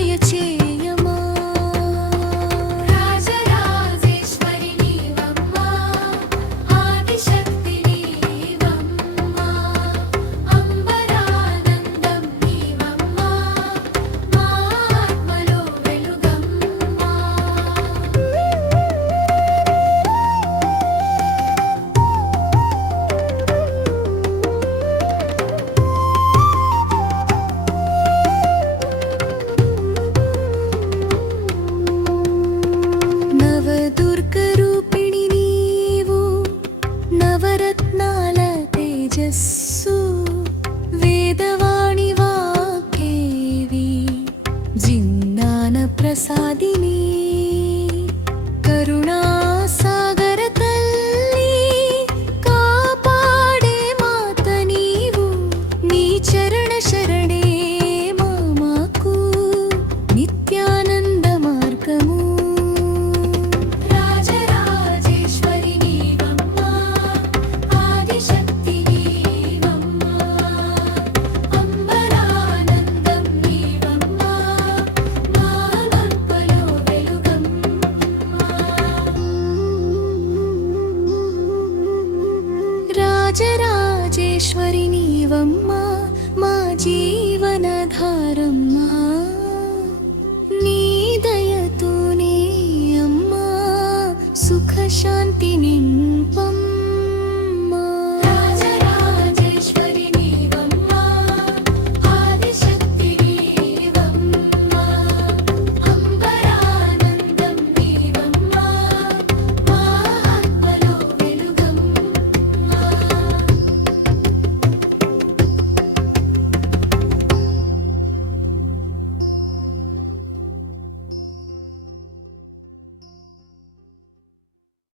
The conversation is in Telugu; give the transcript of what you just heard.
దయచేయమా. రాజరాజేశ్వరి నీవమ్మా, ఆదిశక్తి నీవమ్మా, అంబరానందం నీవమ్మా, మా ఆత్మలో వెలుగమ్మా. నవదుర్గరూపిణి నీవు, నవరత్నాల తేజస్సు, వేదవాణి వాగ్గేవి, జిన్నాన ప్రసాదిని, కరుణాసాగర తల్లి, కాపాడే మాత నీవు, నీ చరణ శరణే మాకు నిత్యానంద మార్గము. రాజరాజేశ్వరి నీవమ్మా, ఆదిశక్తి నీవమ్మా, అంబరానందం నీవమ్మా, మా ఆత్మలో వెలుగమ్మా. రాజరాజేశ్వరి నీవమ్మా, మా జీవనధారమ్మా, నీ దయతోనే అమ్మా సుఖ శాంతి